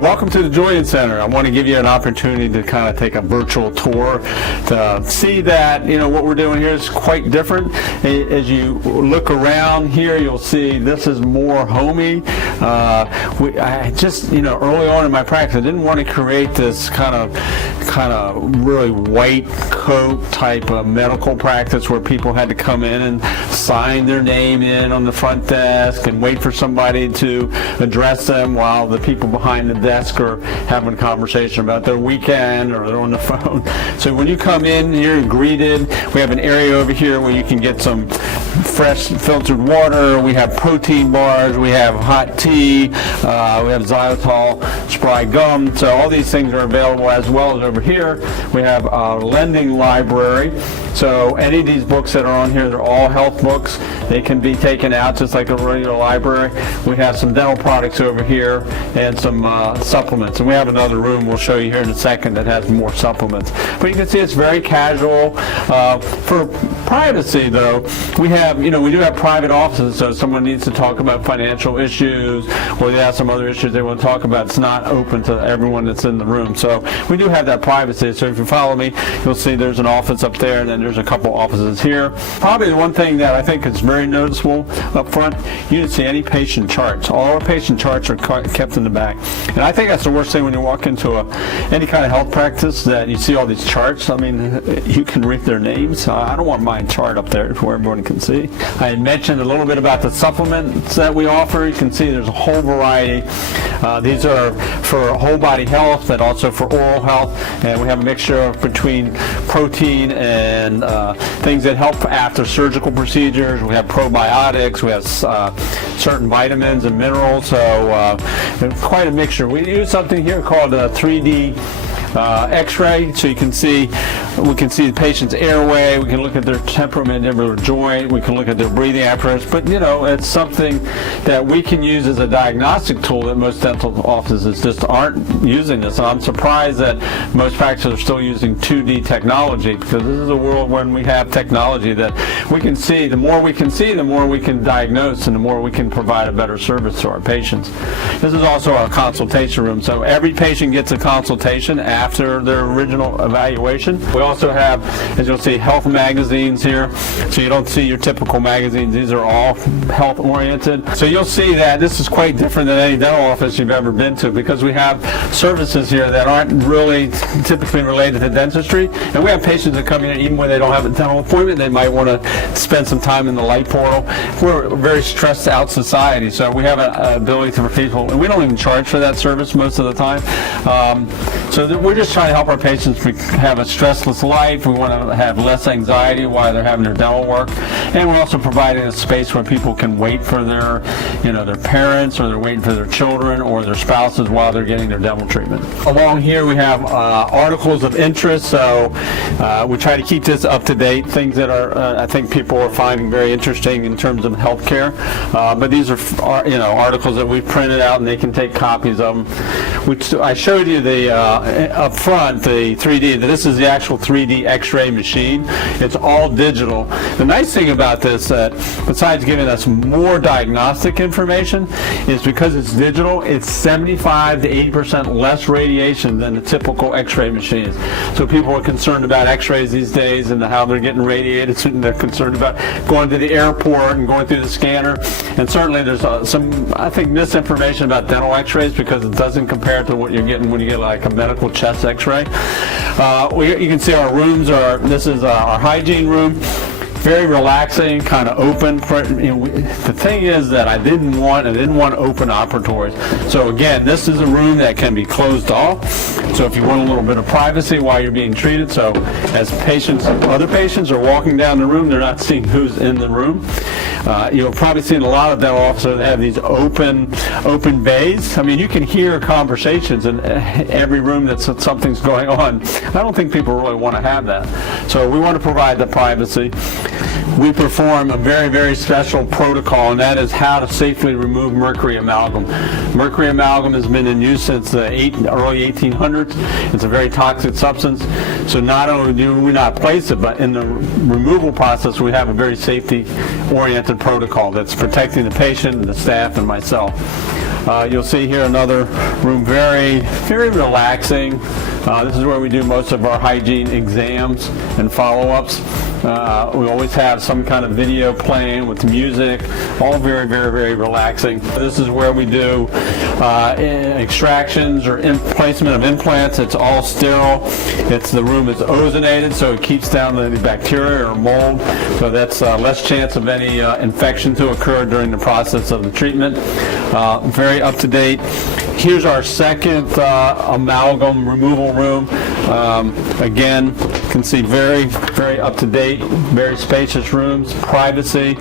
Welcome to the Julian Center. I want to give you an opportunity to kind of take a virtual tour to see that, what we're doing here is quite different. As you look around here, you'll see this is more homey. I just, early on in my practice, I didn't want to create this kind of really white coat type of medical practice where people had to come in and sign their name in on the front desk and wait for somebody to address them while the people behind the desk are having a conversation about their weekend or they're on the phone. So when you come in, you're greeted. We have an area over here where you can get some fresh filtered water. We have protein bars. We have hot tea. We have xylitol spray gum. So all these things are available, as well as over here we have a lending library. So any of these books that are on here, they're all health books. They can be taken out just like a regular library. We have some dental products over here and some supplements. And we have another room we'll show you here in a second that has more supplements. But you can see it's very casual. For privacy, though, we do have private offices. So if someone needs to talk about financial issues or they have some other issues they want to talk about, it's not open to everyone that's in the room. So we do have that privacy. So if you follow me, you'll see there's an office up there, and then there's a couple offices here. Probably the one thing that I think is very noticeable up front, you didn't see any patient charts. All our patient charts are kept in the back. And I think that's the worst thing when you walk into any kind of health practice, that you see all these charts. I mean, you can read their names. I don't want my chart up there where everyone can see. I had mentioned a little bit about the supplements that we offer. You can see there's a whole variety. These are for whole body health, but also for oral health. And we have a mixture between protein and things that help after surgical procedures. We have probiotics. We have certain vitamins and minerals. So quite a mixture. We use something here called a 3D X-ray, so we can see the patient's airway, we can look at their temporomandibular joint, we can look at their breathing apparatus, but it's something that we can use as a diagnostic tool that most dental offices just aren't using this. And I'm surprised that most practices are still using 2D technology, because this is a world when we have technology that we can see. The more we can see, the more we can diagnose, and the more we can provide a better service to our patients. This is also our consultation room, so every patient gets a consultation after their original evaluation. We also have, as you'll see, health magazines here. So you don't see your typical magazines. These are all health oriented. So you'll see that this is quite different than any dental office you've ever been to, because we have services here that aren't really typically related to dentistry. And we have patients that come in even when they don't have a dental appointment. They might want to spend some time in the light portal. We're a very stressed out society, so we have an ability for people, and we don't even charge for that service most of the time. So we're just trying to help our patients have a stressless life. We want to have less anxiety while they're having their dental work, and we're also providing a space where people can wait for their parents, or they're waiting for their children or their spouses while they're getting their dental treatment. Along here we have articles of interest, so we try to keep this up to date, things that are I think people are finding very interesting in terms of healthcare. But these are articles that we've printed out, and they can take copies of them. I showed you the up front, the 3D. This is the actual 3D X-ray machine. It's all digital. The nice thing about this, besides giving us more diagnostic information, is because it's digital, it's 75 to 80% less radiation than the typical X-ray machines. So people are concerned about X-rays these days and how they're getting radiated, and they're concerned about going to the airport and going through the scanner. And certainly there's some, I think, misinformation about dental X-rays, because it doesn't compare to what you're getting when you get like a medical chest X-ray. You can see our rooms this is our hygiene room. Very relaxing, kind of open. The thing is that I didn't want open operatories. So again, this is a room that can be closed off. So if you want a little bit of privacy while you're being treated, so as other patients are walking down the room, they're not seeing who's in the room. You'll probably see in a lot of dental offices that have these open bays. I mean, you can hear conversations in every room that something's going on. I don't think people really want to have that. So we want to provide the privacy. We perform a very, very special protocol, and that is how to safely remove mercury amalgam. Mercury amalgam has been in use since the early 1800s. It's a very toxic substance. So not only do we not place it, but in the removal process, we have a very safety-oriented protocol that's protecting the patient, the staff, and myself. You'll see here another room, very, very relaxing. This is where we do most of our hygiene exams and follow-ups. We always have some kind of video playing with music, all very, very, very relaxing. This is where we do extractions or placement of implants. It's all sterile. The room is ozonated, so it keeps down any bacteria or mold, so that's less chance of any infection to occur during the process of the treatment. Very up to date. Here's our second amalgam removal room. Again, you can see very, very up to date, very spacious rooms, privacy.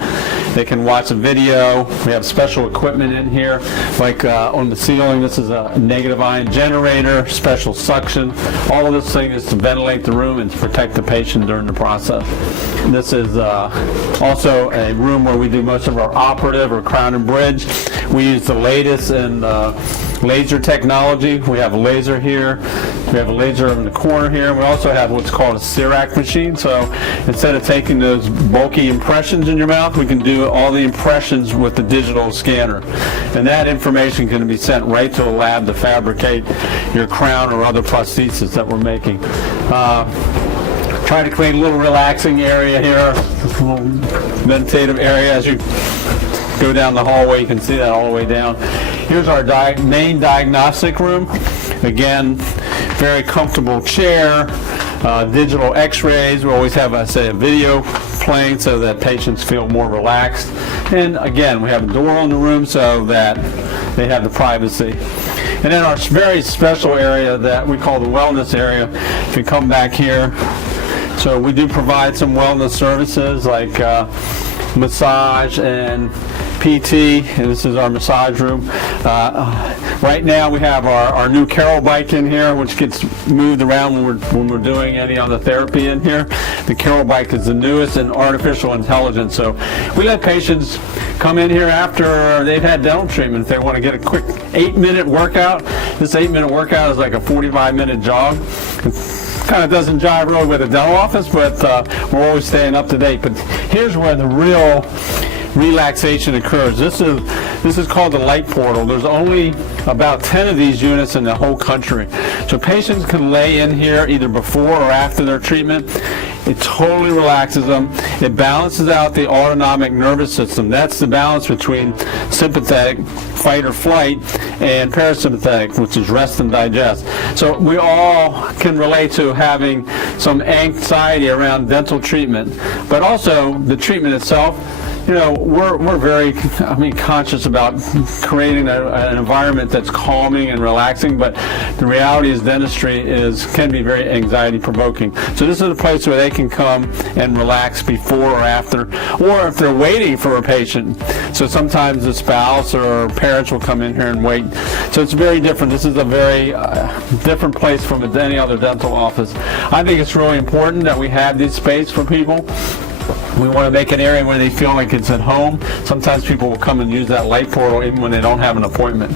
They can watch a video. We have special equipment in here, like on the ceiling. This is a negative ion generator, special suction. All of this thing is to ventilate the room and to protect the patient during the process. This is also a room where we do most of our operative or crown and bridge. We use the latest in laser technology. We have a laser here. We have a laser in the corner here. We also have what's called a CERAC machine. So instead of taking those bulky impressions in your mouth, we can do all the impressions with the digital scanner. And that information can be sent right to a lab to fabricate your crown or other prosthesis that we're making. Try to create a little relaxing area here, a little meditative area. As you go down the hallway, you can see that all the way down. Here's our main diagnostic room. Again, very comfortable chair, digital x-rays. We always have, a video playing so that patients feel more relaxed. And again, we have a door on the room so that they have the privacy. And then our very special area that we call the wellness area, if you come back here, so we do provide some wellness services like massage and PT, and this is our massage room. Right now we have our new Carol bike in here, which gets moved around when we're doing any other therapy in here. The Carol bike is the newest in artificial intelligence, so we let patients come in here after they've had dental treatment if they want to get a quick 8-minute workout. This 8-minute workout is like a 45-minute jog. Kind of doesn't jive really with the dental office, but we're always staying up to date. But here's where the real relaxation occurs. This is called the light portal. There's only about 10 of these units in the whole country. So patients can lay in here either before or after their treatment. It totally relaxes them. It balances out the autonomic nervous system. That's the balance between sympathetic, fight or flight, and parasympathetic, which is rest and digest. So we all can relate to having some anxiety around dental treatment, but also the treatment itself. You know, we're very, conscious about creating an environment that's calming and relaxing, but the reality is dentistry can be very anxiety provoking. So this is a place where they can come and relax before or after, or if they're waiting for a patient. So sometimes the spouse or parents will come in here and wait. So it's very different. This is a very different place from any other dental office. I think it's really important that we have this space for people. We want to make an area where they feel like it's at home. Sometimes people will come and use that light portal even when they don't have an appointment.